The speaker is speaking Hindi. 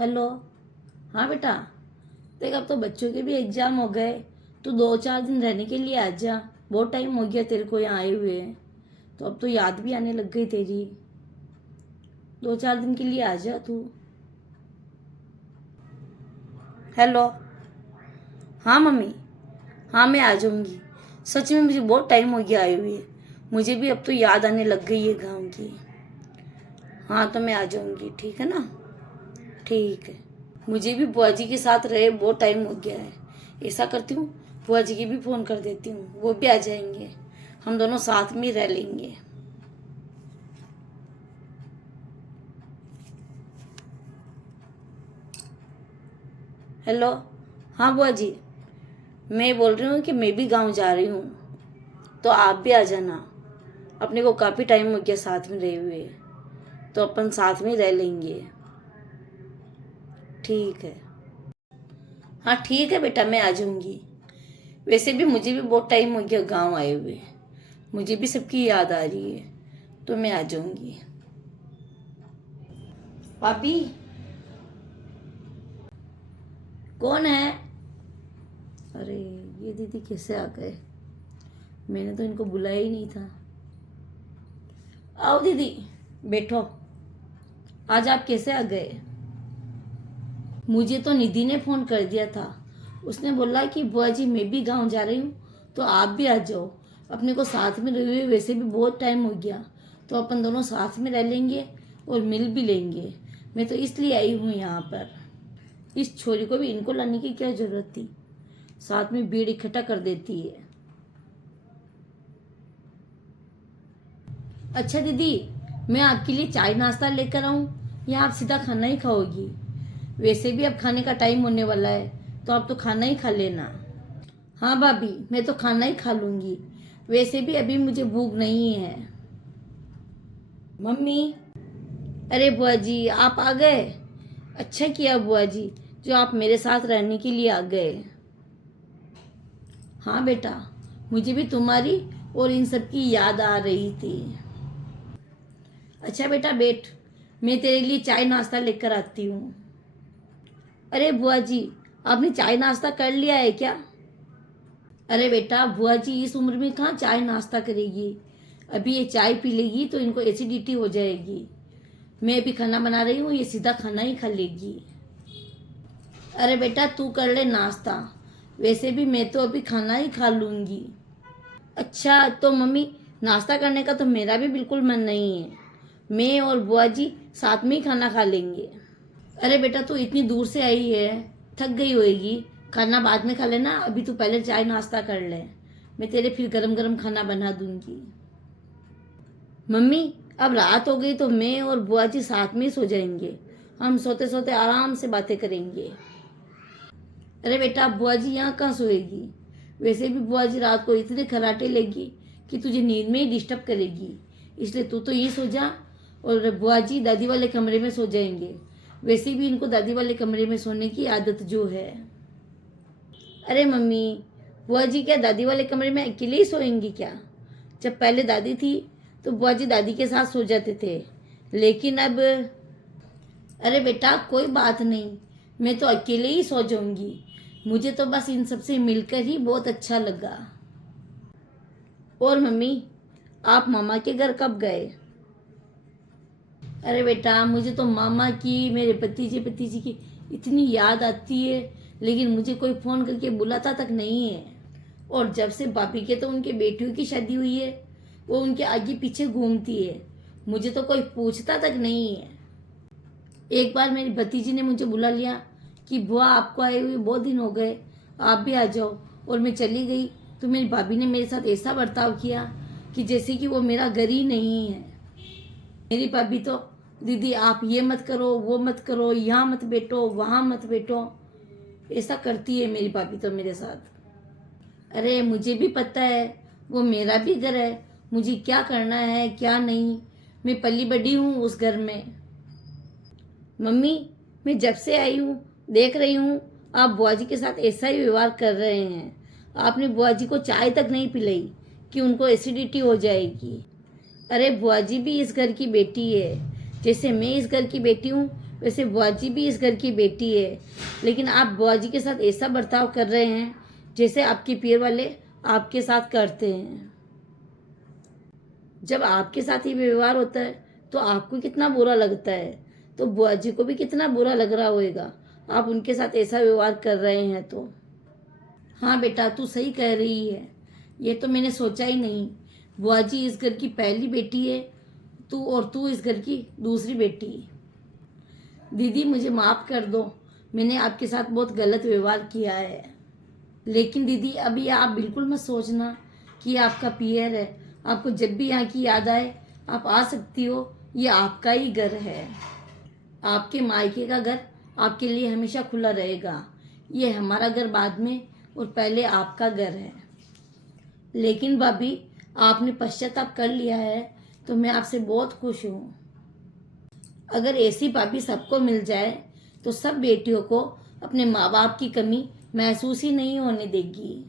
हेलो। हाँ बेटा, देख अब तो बच्चों के भी एग्ज़ाम हो गए। तू 2-4 दिन रहने के लिए आ जा। बहुत टाइम हो गया तेरे को यहाँ आए हुए। तो अब तो याद भी आने लग गई तेरी। 2-4 दिन के लिए आ जा तू। हेलो। हाँ मम्मी। हाँ मैं आ जाऊँगी। सच में मुझे बहुत टाइम हो गया आए हुए। मुझे भी अब तो याद आने लग गई है गाँव की। हाँ तो मैं आ जाऊँगी, ठीक है ना। ठीक है। मुझे भी बुआ जी के साथ रहे बहुत टाइम हो गया है। ऐसा करती हूँ, बुआ जी की भी फ़ोन कर देती हूँ, वो भी आ जाएंगे। हम दोनों साथ में ही रह लेंगे। हेलो। हाँ बुआ जी, मैं बोल रही हूँ कि मैं भी गांव जा रही हूँ, तो आप भी आ जाना। अपने को काफ़ी टाइम हो गया साथ में रहे हुए, तो अपन साथ में ही रह लेंगे। ठीक है। हाँ ठीक है बेटा, मैं आ जाऊँगी। वैसे भी मुझे भी बहुत टाइम हो गया गांव आए हुए। मुझे भी सबकी याद आ रही है, तो मैं आ जाऊँगी। भाभी। कौन है? अरे ये दीदी कैसे आ गए? मैंने तो इनको बुलाया ही नहीं था। आओ दीदी, बैठो। आज आप कैसे आ गए? मुझे तो निधि ने फ़ोन कर दिया था। उसने बोला कि बुआ जी मैं भी गांव जा रही हूँ, तो आप भी आ जाओ। अपने को साथ में रहे हुए वैसे भी बहुत टाइम हो गया, तो अपन दोनों साथ में रह लेंगे और मिल भी लेंगे। मैं तो इसलिए आई हूँ यहाँ पर। इस छोरी को भी इनको लाने की क्या ज़रूरत थी? साथ में भीड़ इकट्ठा कर देती है। अच्छा दीदी, मैं आपके लिए चाय नाश्ता लेकर आऊँ या आप सीधा खाना ही खाओगी? वैसे भी अब खाने का टाइम होने वाला है, तो आप तो खाना ही खा लेना। हाँ भाभी, मैं तो खाना ही खा लूँगी। वैसे भी अभी मुझे भूख नहीं है। मम्मी। अरे बुआ जी आप आ गए। अच्छा किया बुआ जी, जो आप मेरे साथ रहने के लिए आ गए। हाँ बेटा, मुझे भी तुम्हारी और इन सब की याद आ रही थी। अच्छा बेटा बैठ, मैं तेरे लिए चाय नाश्ता लेकर आती हूँ। अरे बुआ जी, आपने चाय नाश्ता कर लिया है क्या? अरे बेटा, बुआ जी इस उम्र में कहाँ चाय नाश्ता करेगी। अभी ये चाय पी लेगी तो इनको एसिडिटी हो जाएगी। मैं अभी खाना बना रही हूँ, ये सीधा खाना ही खा लेगी। अरे बेटा तू कर ले नाश्ता। वैसे भी मैं तो अभी खाना ही खा लूँगी। अच्छा तो मम्मी, नाश्ता करने का तो मेरा भी बिल्कुल मन नहीं है। मैं और बुआ जी साथ में ही खाना खा लेंगे। अरे बेटा तू इतनी दूर से आई है, थक गई होएगी। खाना बाद में खा लेना, अभी तू पहले चाय नाश्ता कर ले। मैं तेरे फिर गरम गरम खाना बना दूंगी। मम्मी, अब रात हो गई तो मैं और बुआ जी साथ में ही सो जाएंगे। हम सोते सोते आराम से बातें करेंगे। अरे बेटा बुआ जी यहाँ कहाँ सोएगी? वैसे भी बुआ जी रात को इतने खराटे लेगी कि तुझे नींद में ही डिस्टर्ब करेगी। इसलिए तू तो यहीं सो जा और बुआ जी दादी वाले कमरे में सो जाएंगे। वैसे भी इनको दादी वाले कमरे में सोने की आदत जो है। अरे मम्मी, बुआ जी क्या दादी वाले कमरे में अकेले ही सोएंगी क्या? जब पहले दादी थी तो बुआ जी दादी के साथ सो जाते थे, लेकिन अब। अरे बेटा कोई बात नहीं, मैं तो अकेले ही सो जाऊंगी। मुझे तो बस इन सबसे मिलकर ही बहुत अच्छा लगा। और मम्मी, आप मामा के घर कब गए? अरे बेटा मुझे तो मामा की, मेरे भतीजे की इतनी याद आती है, लेकिन मुझे कोई फ़ोन करके बुलाता तक नहीं है। और जब से भाभी के तो उनके बेटियों की शादी हुई है, वो उनके आगे पीछे घूमती है। मुझे तो कोई पूछता तक नहीं है। एक बार मेरी भतीजी ने मुझे बुला लिया कि बुआ आपको आए हुए बहुत दिन हो गए, आप भी आ जाओ। और मैं चली गई तो मेरी भाभी ने मेरे साथ ऐसा बर्ताव किया कि जैसे कि वो मेरा घर ही नहीं है। मेरी भाभी तो, दीदी आप ये मत करो, वो मत करो, यहाँ मत बैठो, वहाँ मत बैठो, ऐसा करती है मेरी भाभी तो मेरे साथ। अरे मुझे भी पता है, वो मेरा भी घर है। मुझे क्या करना है क्या नहीं, मैं पली बड़ी हूँ उस घर में। मम्मी, मैं जब से आई हूँ देख रही हूँ आप बुआ जी के साथ ऐसा ही व्यवहार कर रहे हैं। आपने बुआ जी को चाय तक नहीं पिलाई कि उनको एसिडिटी हो जाएगी। अरे बुआ जी भी इस घर की बेटी है, जैसे मैं इस घर की बेटी हूँ, वैसे बुआ जी भी इस घर की बेटी है, लेकिन आप बुआ जी के साथ ऐसा बर्ताव कर रहे हैं जैसे आपके पियर वाले आपके साथ करते हैं। जब आपके साथ ही व्यवहार होता है तो आपको कितना बुरा लगता है, तो बुआ जी को भी कितना बुरा लग रहा होगा आप उनके साथ ऐसा व्यवहार कर रहे हैं तो। हाँ बेटा, तू सही कह रही है, ये तो मैंने सोचा ही नहीं। बुआ जी इस घर की पहली बेटी है, तू इस घर की दूसरी बेटी। दीदी मुझे माफ़ कर दो, मैंने आपके साथ बहुत गलत व्यवहार किया है। लेकिन दीदी अभी आप बिल्कुल मत सोचना कि ये आपका पियर है। आपको जब भी यहाँ की याद आए आप आ सकती हो, ये आपका ही घर है। आपके मायके का घर आपके लिए हमेशा खुला रहेगा। ये हमारा घर बाद में और पहले आपका घर है। लेकिन भाभी, आपने पश्चाताप कर लिया है तो मैं आपसे बहुत खुश हूँ। अगर ऐसी भाभी सबको मिल जाए तो सब बेटियों को अपने माँ बाप की कमी महसूस ही नहीं होने देगी।